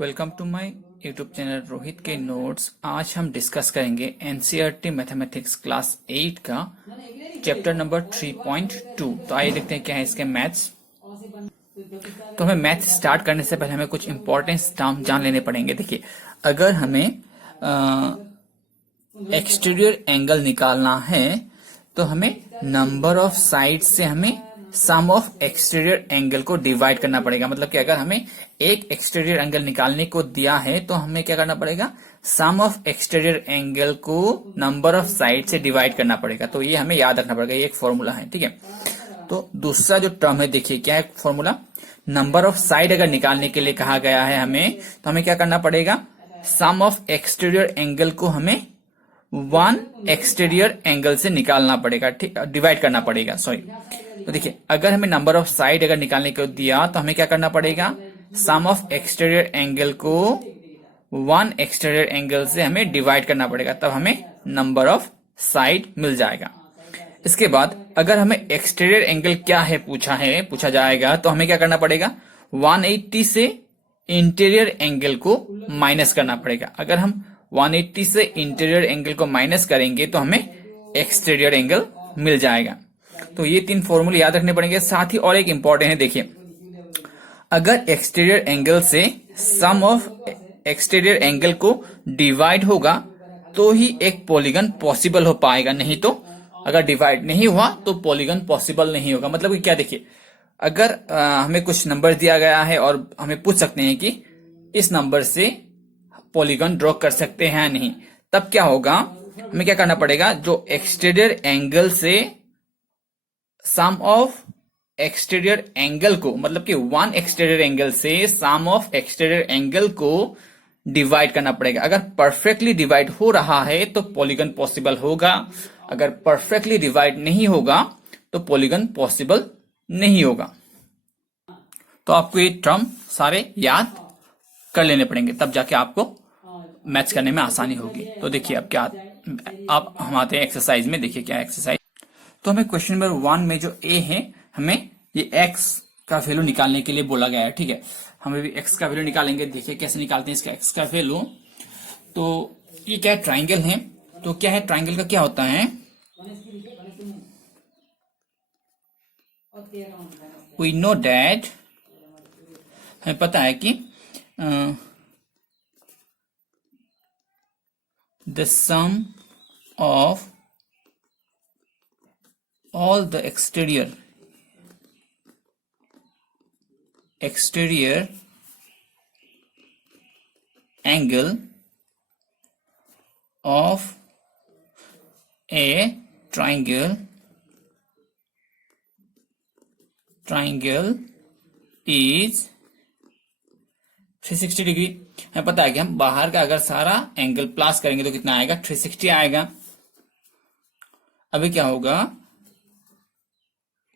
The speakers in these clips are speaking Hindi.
Welcome to my YouTube channel Rohit के नोट्स। आज हम डिस्कस करेंगे एनसीईआरटी मैथमेटिक्स क्लास 8 का चैप्टर नंबर 3.2। तो आइए देखते हैं क्या है इसके मैथ्स। तो हमें मैथ स्टार्ट करने से पहले हमें कुछ इंपॉर्टेंट टर्म जान लेने पड़ेंगे। देखिए, अगर हमें एक्सटीरियर एंगल निकालना है तो हमें नंबर ऑफ साइड से हमें सम ऑफ एक्सटीरियर एंगल को डिवाइड करना पड़ेगा। मतलब कि अगर हमें एक एक्सटीरियर एंगल निकालने को दिया है तो हमें क्या करना पड़ेगा, सम ऑफ एक्सटीरियर एंगल को नंबर ऑफ साइड से डिवाइड करना पड़ेगा। तो ये हमें याद रखना पड़ेगा, ये एक फॉर्मूला है, ठीक है। तो दूसरा जो टर्म है, देखिए क्या है फॉर्मूला, नंबर ऑफ साइड अगर निकालने के लिए कहा गया है हमें, तो हमें क्या करना पड़ेगा, सम ऑफ एक्सटीरियर एंगल को हमें वन एक्सटीरियर एंगल से निकालना पड़ेगा, ठीक, डिवाइड करना पड़ेगा, सॉरी। तो देखिए, अगर हमें नंबर ऑफ साइड अगर निकालने को दिया तो हमें क्या करना पड़ेगा, सम ऑफ एक्सटीरियर एंगल को वन एक्सटीरियर एंगल से हमें डिवाइड करना पड़ेगा, तब हमें नंबर ऑफ साइड मिल जाएगा। इसके बाद अगर हमें एक्सटीरियर एंगल क्या है पूछा जाएगा, तो हमें क्या करना पड़ेगा, 180 से इंटीरियर एंगल को माइनस करना पड़ेगा। अगर हम 180 से इंटीरियर एंगल को माइनस करेंगे तो हमें एक्सटीरियर एंगल मिल जाएगा। तो ये तीन फॉर्मूले याद रखने पड़ेंगे। साथ ही और एक इंपॉर्टेंट है, देखिए, अगर एक्सटीरियर एंगल से सम ऑफ एक्सटीरियर एंगल को डिवाइड होगा तो ही एक पॉलीगन पॉसिबल हो पाएगा, नहीं तो अगर डिवाइड नहीं हुआ तो पॉलीगन पॉसिबल नहीं होगा। मतलब कि क्या, देखिए, अगर हमें कुछ नंबर दिया गया है और हमें पूछ सकते हैं कि इस नंबर से पॉलीगन ड्रॉ कर सकते हैं या नहीं, तब क्या होगा, हमें क्या करना पड़ेगा, जो एक्सटीरियर एंगल से सम ऑफ एक्सटीरियर एंगल को, मतलब कि वन एक्सटीरियर एंगल से सम ऑफ एक्सटीरियर एंगल को डिवाइड करना पड़ेगा। अगर परफेक्टली डिवाइड हो रहा है तो पॉलीगन पॉसिबल होगा, अगर परफेक्टली डिवाइड नहीं होगा तो पॉलीगन पॉसिबल नहीं होगा। तो आपको ये टर्म सारे याद कर लेने पड़ेंगे, तब जाके आपको मैथ्स करने में आसानी होगी। तो देखिए अब क्या, अब हम आते हैं एक्सरसाइज में। देखिए क्या एक्सरसाइज, तो हमें क्वेश्चन नंबर 1 में जो ए है, हमें ये एक्स का वैल्यू निकालने के लिए बोला गया है, ठीक है। हमें भी एक्स का वैल्यू निकालेंगे। देखिए कैसे निकालते हैं इसका एक्स का वैल्यू। तो ये क्या है, ट्राइंगल है। तो क्या है, ट्राइंगल का क्या होता है, वी नो दैट, हमें पता है कि the sum of all the exterior angle of a triangle is 360 degree. हमें पता है कि हम बाहर का अगर सारा एंगल प्लस करेंगे तो कितना आएगा, 360 आएगा। अभी क्या होगा,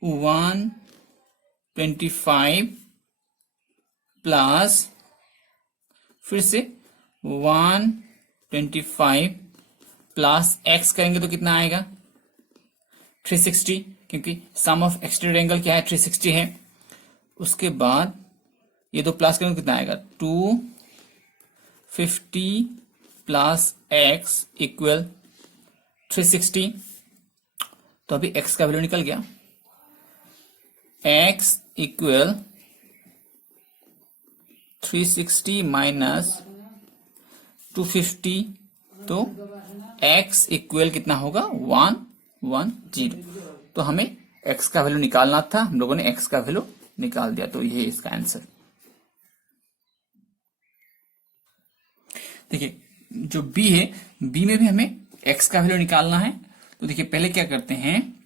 125 प्लस फिर से 125 प्लस एक्स करेंगे तो कितना आएगा, 360, क्योंकि सम ऑफ एक्सटीरियर एंगल क्या है, 360 है। उसके बाद ये दो प्लस करेंगे तो कितना आएगा, 250 प्लस एक्स इक्वल 360। तो अभी एक्स का वैल्यू निकल गया, x इक्वल 360 माइनस 250, तो x इक्वल कितना होगा, 110। तो हमें x का वैल्यू निकालना था, हम लोगों ने x का वैल्यू निकाल दिया। तो ये इसका आंसर। देखिए जो b है, b में भी हमें x का वैल्यू निकालना है। तो देखिए पहले क्या करते हैं,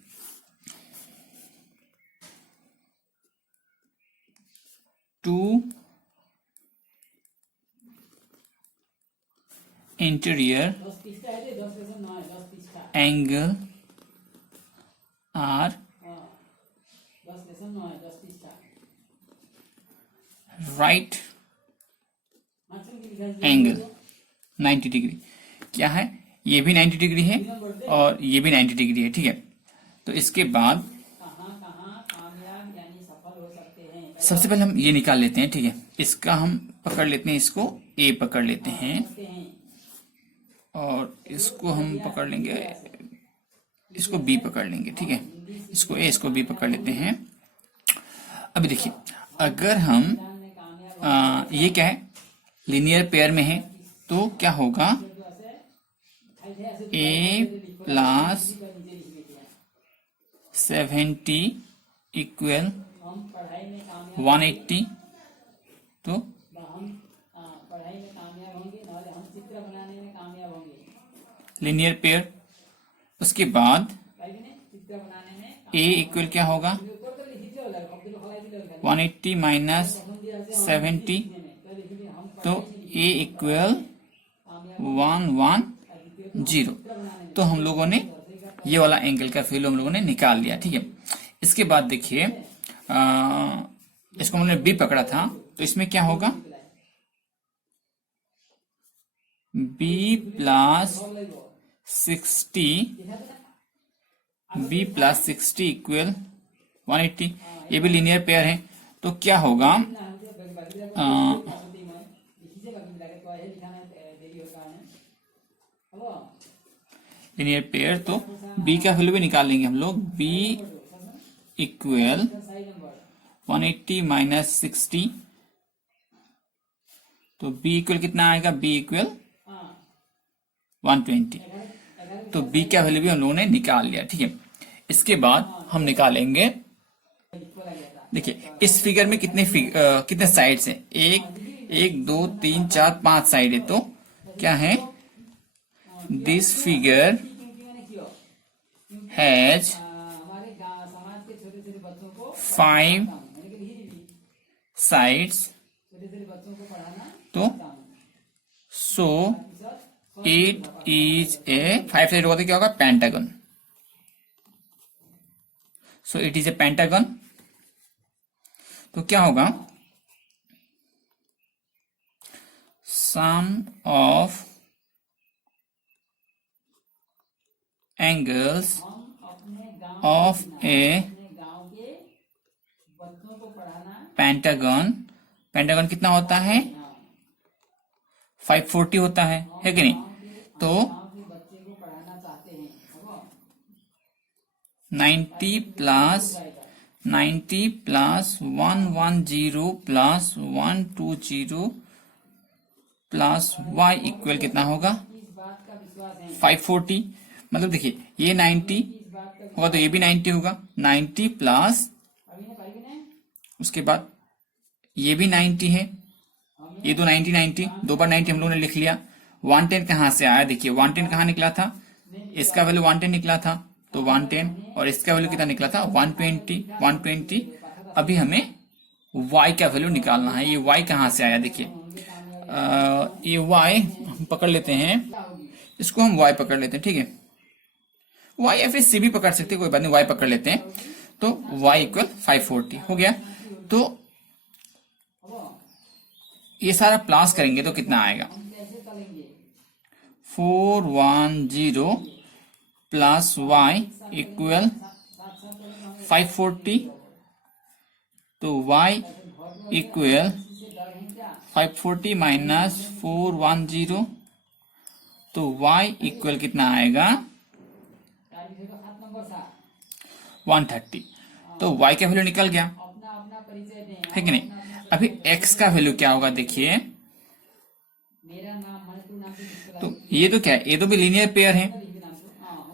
two interior angle are right angle 90 degree. क्या है, ये भी 90 डिग्री है और ये भी 90 डिग्री है, ठीक है। तो इसके बाद सबसे पहले हम ये निकाल लेते हैं, ठीक है। इसका हम पकड़ लेते हैं, इसको ए पकड़ लेते हैं और इसको हम पकड़ लेंगे, इसको बी पकड़ लेंगे, ठीक है। इसको ए, इसको बी पकड़ लेते हैं। अभी देखिए, अगर हम ये क्या है, लीनियर पेयर में है, तो क्या होगा, ए प्लस 70 इक्वल 180, तो लीनियर पेयर। उसके बाद ए इक्वल क्या होगा, 180 माइनस 70, तो ए इक्वल 110। तो हम लोगों ने ये वाला एंगल का वैल्यू हम लोगों ने निकाल लिया, ठीक है। इसके बाद देखिए, इसको हमने बी पकड़ा था, तो इसमें क्या होगा, बी प्लस 60 इक्वल 180। ये भी लीनियर पेयर है, तो क्या होगा, लीनियर पेयर, तो b का वैल्यू भी निकाल लेंगे हम लोग। b इक्वल 180 माइनस 60, तो b इक्वल कितना आएगा, b इक्वल 120। तो b का वैल्यू भी हम लोगों ने निकाल लिया, ठीक है। इसके बाद हम निकालेंगे, देखिए इस फिगर में कितने साइड्स हैं, 1 2 3 4 5 साइड है, तो क्या है, दिस फिगर हैज 5 sides, तो so it is a 5 side होगा तो क्या होगा, pentagon. So it is a pentagon. तो क्या होगा, sum of angles of a pentagon, pentagon कितना होता है, 540 होता है कि नहीं। तो 90 plus 110 plus 120 plus y equal कितना होगा, 540। मतलब देखिए, ये 90 होगा तो ये भी 90 होगा, 90 प्लस, उसके बाद ये भी 90 है, ये दो 90 दो बार 90 हम लोगों ने लिख लिया। 110 कहां से आया, देखिए 110 कहां निकला था, इसका वैल्यू 110 निकला था, तो 110, और इसका वैल्यू कितना निकला था, 120। अभी हमें y का वैल्यू निकालना है। ये y कहां से आया, देखिए ये y हम पकड़ लेते हैं, इसको हम y पकड़ लेते हैं, ठीक है। y या फिर c भी पकड़ सकते हैं, कोई बात नहीं, y पकड़ लेते हैं। तो y इक्वल 540 हो गया। तो ये सारा प्लस करेंगे तो कितना आएगा, 410 प्लस y इक्वल 540, तो y इक्वल 540 माइनस 410, तो y इक्वल कितना आएगा, 130। तो y का वैल्यू निकल गया, है कि नहीं। अभी x का वैल्यू क्या होगा, देखिए, तो ये तो क्या है, ये तो भी लीनियर पेयर है,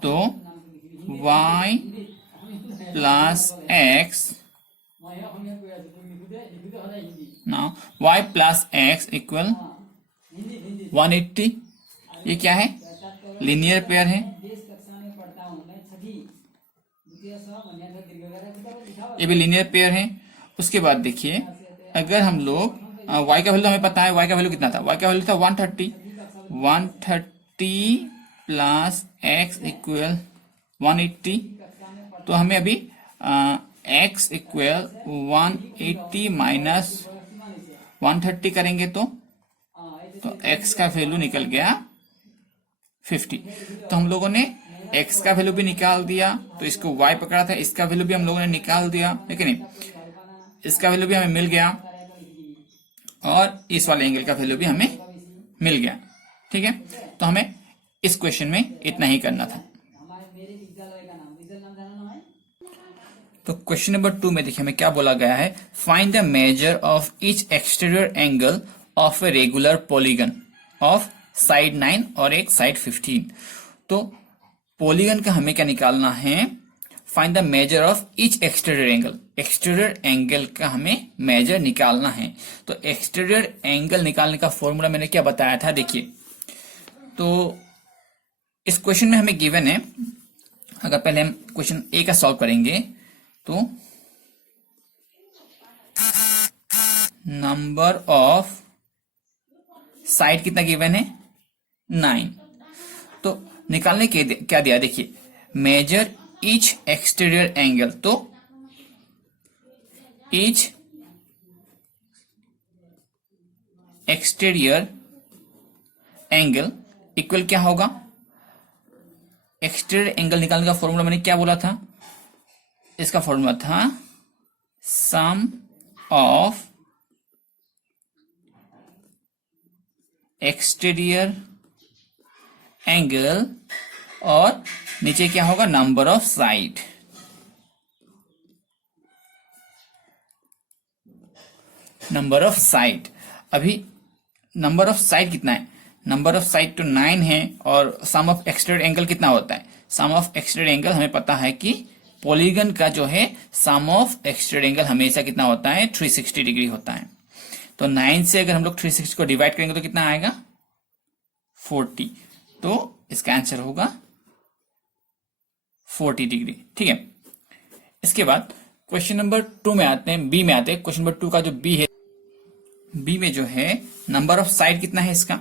तो y plus x, now y plus x equal 180। ये क्या है, लीनियर पेयर है, ये भी लीनियर पेयर है। उसके बाद देखिए, अगर हम लोग y का वैल्यू हमें पता है, y का वैल्यू कितना था, y का वैल्यू था 130 प्लस x इक्वल 180। तो हमें अभी x इक्वल 180 माइनस 130 करेंगे तो x का वैल्यू निकल गया 50। तो हम लोगों ने x का वैल्यू भी निकाल दिया, तो इसको y पकड़ा था, इसका वैल्यू भी हम लोगों ने निकाल दिया, है कि नहीं। इसका वैल्यू भी हमें मिल गया और इस वाले एंगल का वैल्यू भी हमें मिल गया। ठीक है, तो हमें इस क्वेश्चन में इतना ही करना था। तो क्वेश्चन नंबर 2 में देखिए हमें क्या बोला गया है, find the major of each exterior angle of A regular polygon of side 9 और एक साइड 15। तो पॉलीगन का हमें क्या निकालना है, find the major of each exterior angle. Exterior angle का हमें मेजर निकालना है। तो एक्सटीरियर एंगल निकालने का फॉर्मूला मैंने क्या बताया था, देखिए। तो इस क्वेश्चन में हमें गिवन है, अगर पहले हम क्वेश्चन ए का सॉल्व करेंगे तो नंबर ऑफ साइड कितना गिवन है, 9। तो निकालने के क्या दिया, देखिए मेजर ईच एक्सटीरियर एंगल। तो ईच एक्सटीरियर एंगल इक्वल क्या होगा, एक्सटीरियर एंगल निकालने का फॉर्मूला मैंने क्या बोला था, इसका फॉर्मूला था सम ऑफ एक्सटीरियर एंगल और नीचे क्या होगा, number of side. Number of side, अभी नंबर ऑफ साइड कितना है, नंबर ऑफ साइड तो 9 है और सम ऑफ एक्सटीरियर एंगल कितना होता है, सम ऑफ एक्सटीरियर एंगल हमें पता है कि पॉलीगन का जो है सम ऑफ एक्सटीरियर एंगल हमेशा कितना होता है, 360 डिग्री होता है। तो 9 से अगर हम लोग 360 को डिवाइड करेंगे तो कितना आएगा, 40। तो इसका आंसर होगा 40 डिग्री। ठीक है, इसके बाद क्वेश्चन नंबर 2 में आते हैं, बी में आते हैं। क्वेश्चन नंबर 2 का जो बी है, बी में जो है नंबर ऑफ साइड कितना है इसका,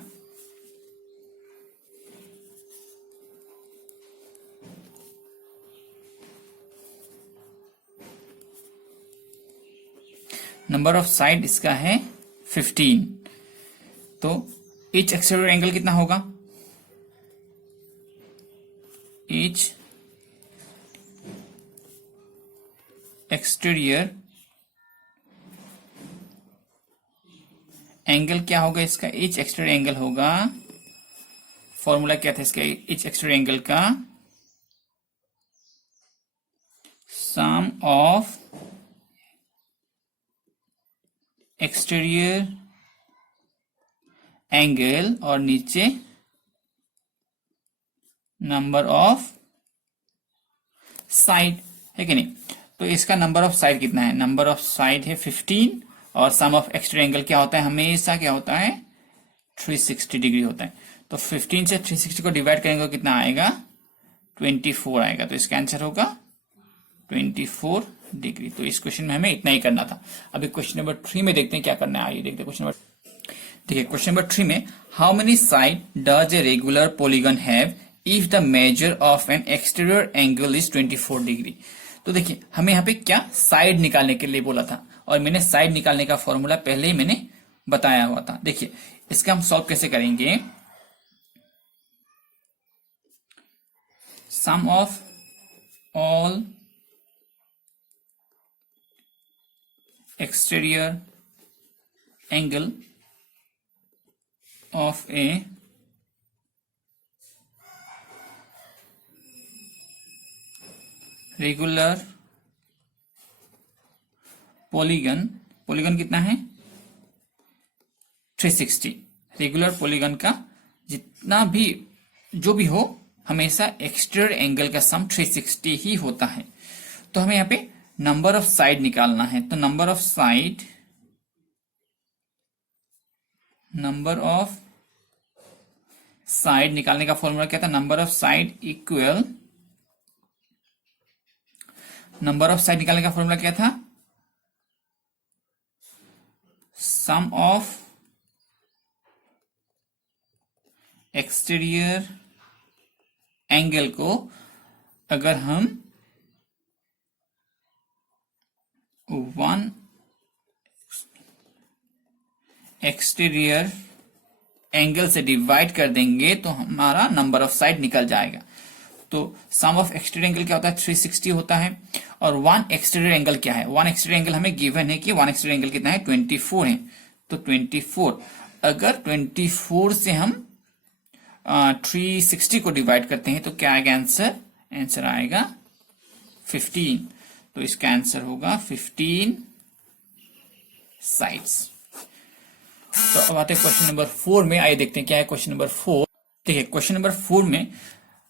नंबर ऑफ साइड इसका है 15। तो ईच एक्सटीरियर एंगल कितना होगा, ईच एक्सटीरियर एंगल क्या होगा इसका, ईच एक्सटीरियर एंगल होगा, फॉर्मूला क्या था इसका ईच एक्सटीरियर एंगल का, सम ऑफ एक्सटीरियर एंगल और नीचे नंबर ऑफ साइड, है कि नहीं। तो इसका नंबर ऑफ साइड कितना है, नंबर ऑफ साइड है 15 और सम ऑफ एक्सटीरियर एंगल क्या होता है, हमेशा क्या होता है, 360 डिग्री होता है। तो 15 से 360 को डिवाइड करेंगे तो कितना आएगा, 24 आएगा। तो इसका आंसर होगा 24 डिग्री। तो इस क्वेश्चन में हमें इतना ही करना था। अभी क्वेश्चन नंबर 3 में देखते हैं क्या करना है, आइए देखते हैं क्वेश्चन नंबर। देखिए क्वेश्चन नंबर 3 में, how many side does a regular polygon have if the measure of N exterior angle is 24 degree. तो देखिए हमें यहाँ पे क्या साइड निकालने के लिए बोला था और मैंने साइड निकालने का फॉर्मूला पहले ही मैंने बताया हुआ था। देखिए इसका हम सॉल्व कैसे करेंगे, sum of all exterior angle of a regular polygon, polygon कितना है 360। रेगुलर पॉलीगन का जितना भी जो भी हो हमेशा एक्सटीरियर एंगल का सम 360 ही होता है। तो हमें यहाँ पे नंबर ऑफ साइड निकालना है। तो number of side, number of side निकालने का फॉर्मूला क्या था, number of side equal, number of side निकालने का फॉर्मूला क्या था, सम ऑफ एक्सटीरियर एंगल को अगर हम 1 एक्सटीरियर एंगल से डिवाइड कर देंगे तो हमारा नंबर ऑफ साइड निकल जाएगा। तो सम ऑफ एक्सटीरियर एंगल क्या होता है, 360 होता है। और वन एक्सटीरियर एंगल क्या है, वन एक्सटीरियर एंगल हमें गिवन है कि वन एक्सटीरियर एंगल कितना है, 24 है। तो 24, अगर 24 से हम 360 को डिवाइड करते हैं तो क्या आएगा आंसर, आंसर आएगा 15। तो इसका आंसर होगा 15 साइड्स। तो अब आते हैं क्वेश्चन नंबर 4 में। आइए देखते हैं क्या है क्वेश्चन नंबर 4। देखिए क्वेश्चन नंबर 4 में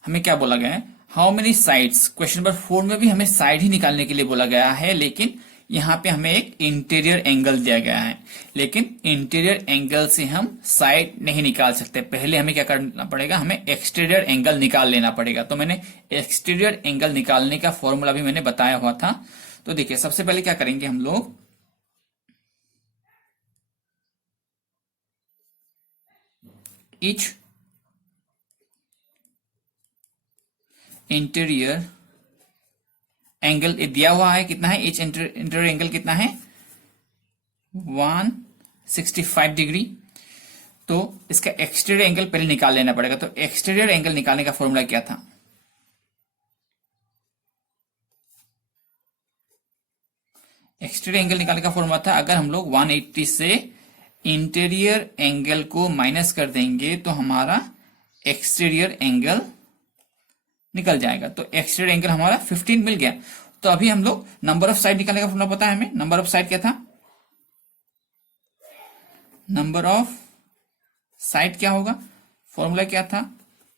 हमें क्या बोला गया है, how many sides. Question number 4 में भी हमें साइड ही निकालने के लिए बोला गया है, लेकिन यहाँ पे हमें एक इंटीरियर एंगल दिया गया है। लेकिन इंटीरियर एंगल से हम साइड नहीं निकाल सकते, पहले हमें क्या करना पड़ेगा, हमें एक्सटीरियर एंगल निकाल लेना पड़ेगा। तो मैंने एक्सटीरियर एंगल निकालने का फॉर्मूला भी मैंने बताया हुआ था। तो देखिए सबसे पहले क्या करेंगे हम लोग, ईच इंटीरियर एंगल दिया हुआ है, कितना है, ईच इंटीरियर एंगल कितना है, 165 डिग्री। तो इसका एक्सटीरियर एंगल पहले निकाल लेना पड़ेगा। तो एक्सटीरियर एंगल निकालने का फॉर्मूला क्या था, एक्सटीरियर एंगल निकालने का फॉर्मूला था, अगर हम लोग 180 से इंटीरियर एंगल को माइनस कर देंगे तो हमारा एक्सटीरियर एंगल निकल जाएगा। तो एक्सटीरियर एंगल हमारा 15 मिल गया। तो अभी हम लोग नंबर ऑफ साइड निकालने का फॉर्मूला पता है हमें, नंबर ऑफ साइड क्या था, नंबर ऑफ साइड क्या होगा, फॉर्मूला क्या था,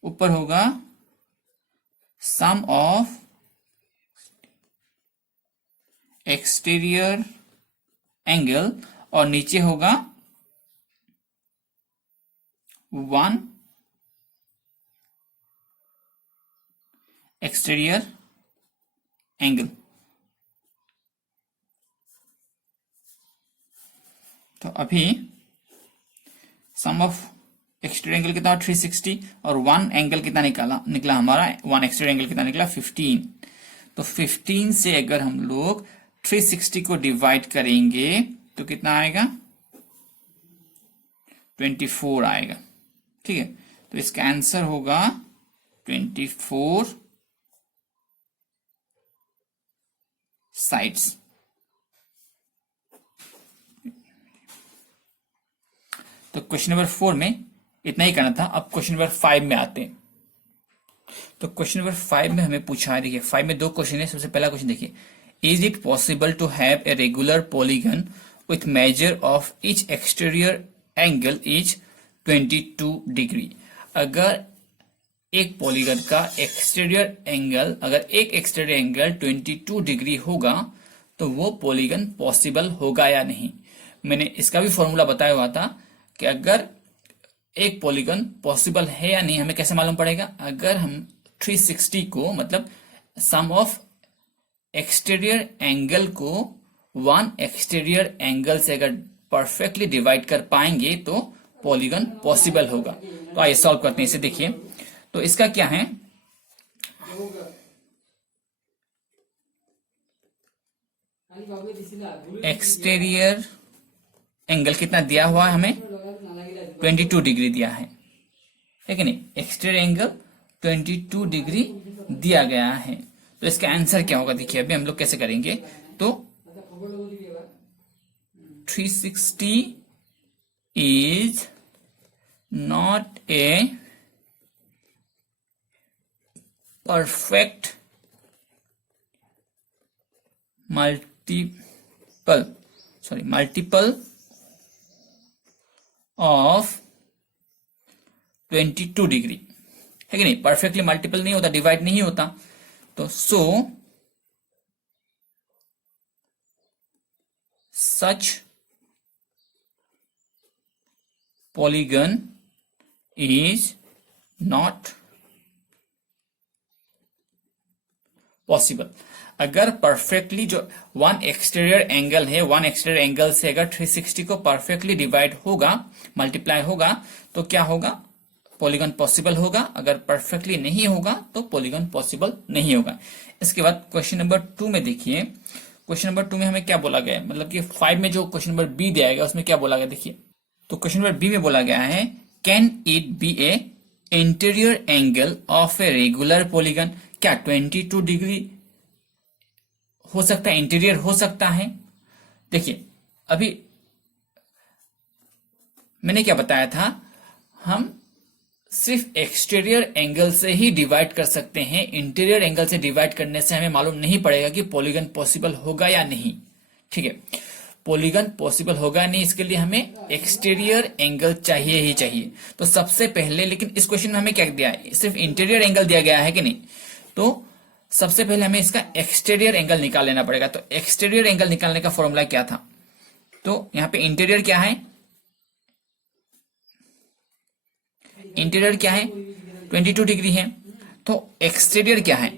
ऊपर होगा सम ऑफ एक्सटीरियर एंगल और नीचे होगा 1 एक्सटीरियर एंगल। तो अभी सम ऑफ एक्सटीरियर एंगल कितना 360 और 1 एंगल कितना निकला हमारा, 1 एक्सटीरियर एंगल कितना निकला 15। तो 15 से अगर हम लोग 360 को डिवाइड करेंगे तो कितना आएगा, 24 आएगा। ठीक है, तो इसका आंसर होगा 24 साइड्स। तो क्वेश्चन नंबर 4 में इतना ही करना था। अब क्वेश्चन नंबर 5 में आते हैं। तो क्वेश्चन नंबर 5 में हमें पूछा है, देखिए 5 में 2 क्वेश्चन है। सबसे पहला क्वेश्चन देखिए, is it possible to have a regular polygon with measure of each exterior angle is 22 degree. अगर एक पॉलीगन का एक्सटीरियर एंगल, अगर एक एक्सटीरियर एंगल 22 डिग्री होगा तो वो पॉलीगन पॉसिबल होगा या नहीं। मैंने इसका भी फॉर्मूला बताया हुआ था कि अगर एक पॉलीगन पॉसिबल है या नहीं हमें कैसे मालूम पड़ेगा, अगर हम 360 को मतलब सम ऑफ एक्सटीरियर एंगल को 1 एक्सटीरियर एंगल से अगर परफेक्टली डिवाइड कर पाएंगे तो पॉलीगन पॉसिबल होगा। तो आइए सॉल्व करते हैं इसे। देखिए तो इसका क्या है, एक्सटीरियर एंगल कितना दिया हुआ है हमें, 22 डिग्री दिया है कि नहीं, एक्सटीरियर एंगल 22 डिग्री दिया गया है। तो इसका आंसर क्या होगा, देखिए अभी हम लोग कैसे करेंगे। तो 360 is not a perfect multiple of 22 degree है कि नहीं, परफेक्टली मल्टीपल नहीं होता, डिवाइड नहीं होता। तो सच पॉलीगन इज नॉट पॉसिबल। अगर परफेक्टली जो 1 एक्सटीरियर एंगल है, 1 एक्सटीरियर एंगल से अगर 360 को परफेक्टली डिवाइड होगा, मल्टीप्लाई होगा, तो क्या होगा, पॉलीगन पॉसिबल होगा। अगर परफेक्टली नहीं होगा तो पॉलीगन पॉसिबल नहीं होगा। इसके बाद क्वेश्चन नंबर 2 में देखिए, क्वेश्चन नंबर 2 में हमें क्या बोला गया है, मतलब कि 5 में जो क्वेश्चन नंबर बी दिया गया उसमें क्या बोला गया, देखिए तो क्वेश्चन नंबर बी में बोला गया है, can it be A interior angle of A regular polygon, क्या 22 डिग्री हो सकता है, इंटीरियर हो सकता है। देखिए अभी मैंने क्या बताया था, हम सिर्फ एक्सटीरियर एंगल से ही डिवाइड कर सकते हैं, इंटीरियर एंगल से डिवाइड करने से हमें मालूम नहीं पड़ेगा कि पॉलीगन पॉसिबल होगा या नहीं। ठीक है, पॉलीगन पॉसिबल होगा नहीं, इसके लिए हमें एक्सटीरियर एंगल चाहिए ही चाहिए। तो सबसे पहले, लेकिन इस क्वेश्चन में हमें क्या दिया है, सिर्फ इंटीरियर एंगल दिया गया है कि नहीं, तो सबसे पहले हमें इसका एक्सटीरियर एंगल निकाल लेना पड़ेगा। तो एक्सटीरियर एंगल निकालने का फॉर्मूला क्या था, तो यहाँ पे इंटीरियर क्या है, इंटीरियर क्या है 22 डिग्री है, तो एक्सटीरियर क्या है,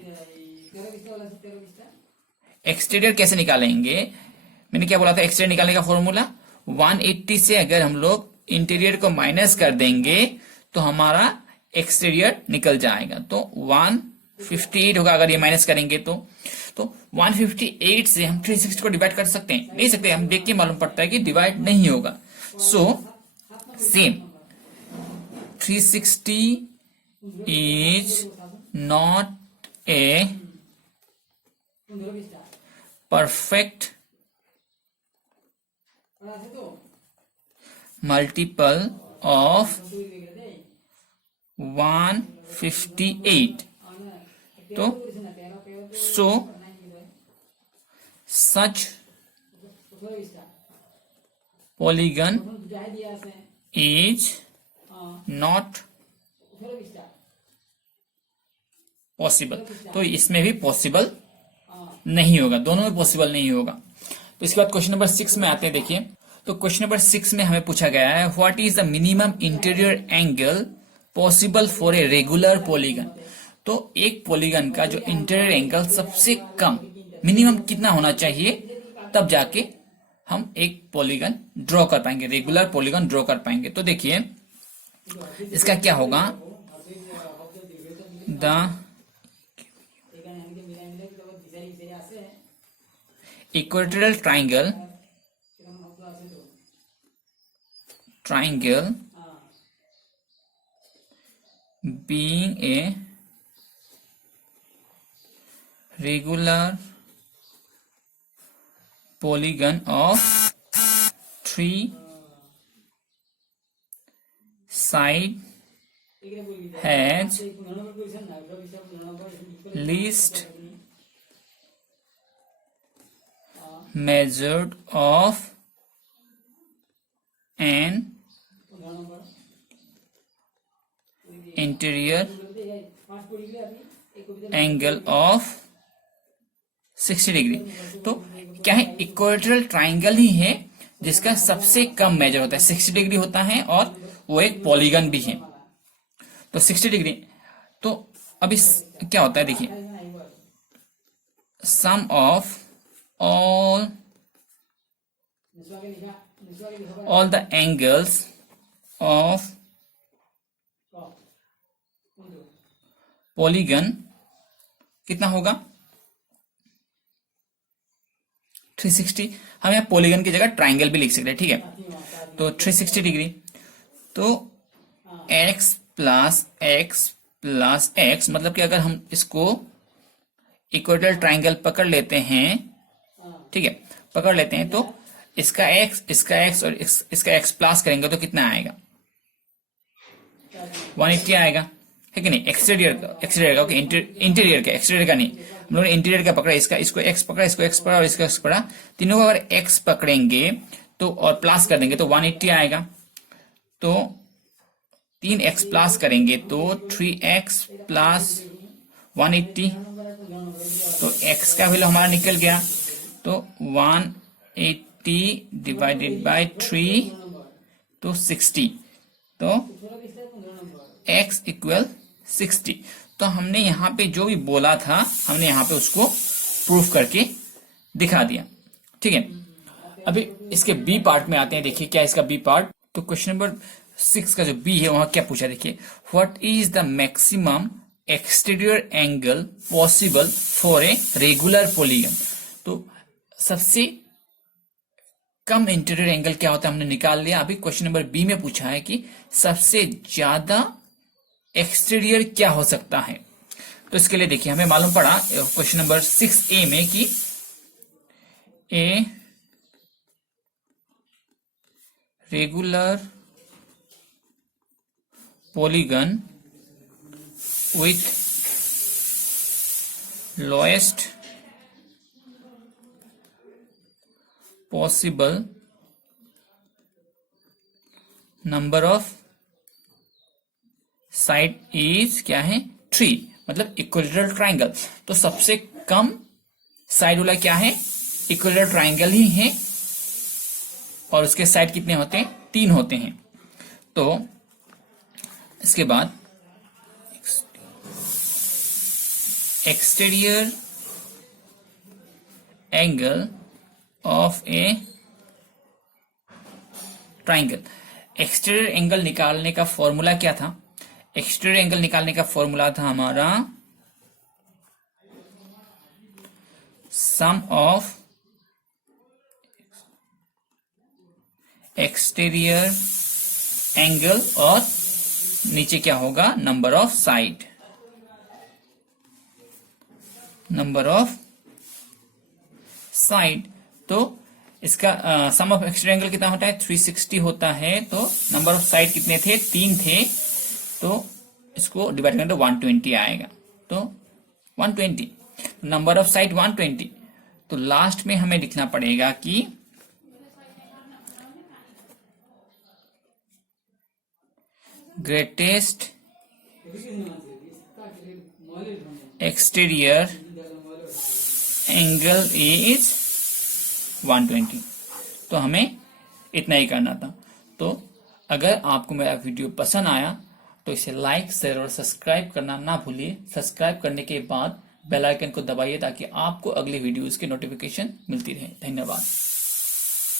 एक्सटीरियर कैसे निकालेंगे, मैंने क्या बोला था, एक्सटीरियर निकालने का फॉर्मूला 180 से अगर हम लोग इंटीरियर को माइनस कर देंगे तो हमारा एक्सटीरियर निकल जाएगा। तो 158 होगा अगर ये माइनस करेंगे तो 158 से हम 360 को डिवाइड कर सकते हैं, नहीं सकते, हम देख के मालूम पड़ता है कि डिवाइड नहीं होगा। So same 360 is not a perfect multiple of 158. तो so such polygon is not possible, तो इसमें भी पॉसिबल नहीं होगा, दोनों में पॉसिबल नहीं होगा। तो इसके बाद क्वेश्चन नंबर 6 में आते हैं। देखिए, तो क्वेश्चन नंबर 6 में हमें पूछा गया है what is the minimum interior angle possible for a regular polygon. तो एक पॉलीगन का जो इंटीरियर एंगल सबसे कम मिनिमम कितना होना चाहिए, तब जाके हम एक पॉलीगन ड्रॉ कर पाएंगे, रेगुलर पॉलीगन ड्रॉ कर पाएंगे। तो देखिए इसका क्या होगा, the equatorial triangle being a regular polygon of 3 side has least measured of an interior angle of 60 degree. तो क्या है, इक्वेटोरियल ट्राइंगल ही है जिसका सबसे कम मेजर होता है, 60 डिग्री होता है, और वो एक पॉलीगन भी है। तो 60 डिग्री, तो अब इस क्या होता है, देखिए सम of all the angles of polygon कितना होगा 360। हम यहाँ पॉलीगन की जगह ट्राइंगल भी लिख सकते हैं, ठीक है। तो 360 डिग्री, तो x plus x plus x, मतलब कि अगर हम इसको इक्वेटोरियल ट्राइंगल पकड़ लेते हैं, ठीक है, पकड़ लेते हैं, तो इसका x और इसका x प्लस करेंगे तो कितना आएगा 180 आएगा, है कि नहीं। एक्सटीरियर का, ओके, इंटीरियर का, एक्सटीरियर का नहीं, हम लोग ने इंटीरियर का पकड़ा, इसको x पकड़ा, इसको x पकड़ा और इसको x पकड़ा, तीनों को अगर x पकड़ेंगे तो और प्लस कर देंगे तो 180 आएगा। तो 3x प्लस करेंगे तो 3x प्लस 180, तो x का वैल्यू हमारा निकल गया। तो 180 डिवाइडेड बाय 3 तो 60, तो x इक्वल 60। तो हमने यहाँ पे जो भी बोला था, हमने यहाँ पे उसको प्रूफ करके दिखा दिया, ठीक है। अभी इसके बी पार्ट में आते हैं। देखिए क्या इसका बी पार्ट, तो क्वेश्चन नंबर 6 का जो बी है वहां क्या पूछा, देखिए what is the maximum exterior angle possible for a regular polygon. तो सबसे कम इंटीरियर एंगल क्या होता है हमने निकाल लिया। अभी क्वेश्चन नंबर बी में पूछा है कि सबसे ज्यादा एक्सटीरियर क्या हो सकता है। तो इसके लिए देखिए हमें मालूम पड़ा क्वेश्चन नंबर 6A में कि ए regular polygon with lowest possible number of side is क्या है 3, मतलब इक्विलेटरल ट्राइंगल। तो सबसे कम साइड वाला क्या है इक्विलेटरल ट्राइंगल ही है, और उसके साइड कितने होते हैं 3 होते हैं। तो इसके बाद exterior angle of a triangle। Exterior angle निकालने का फॉर्मूला क्या था? एक्सटीरियर एंगल निकालने का फॉर्मूला था हमारा सम ऑफ एक्सटीरियर एंगल और नीचे क्या होगा number of side, number of side. तो इसका सम ऑफ एक्सटीरियर एंगल कितना होता है 360 होता है, तो नंबर ऑफ साइड कितने थे 3 थे, तो इसको डिवाइड करें तो 120 आएगा। तो 120 नंबर ऑफ साइड 120। तो लास्ट में हमें लिखना पड़ेगा कि ग्रेटेस्ट एक्सटीरियर एंगल इज 120। तो हमें इतना ही करना था। तो अगर आपको मेरा वीडियो पसंद आया तो इसे लाइक शेयर और सब्सक्राइब करना ना भूलिए। सब्सक्राइब करने के बाद बेल आइकन को दबाइए ताकि आपको अगली वीडियोस की नोटिफिकेशन मिलती रहे। धन्यवाद।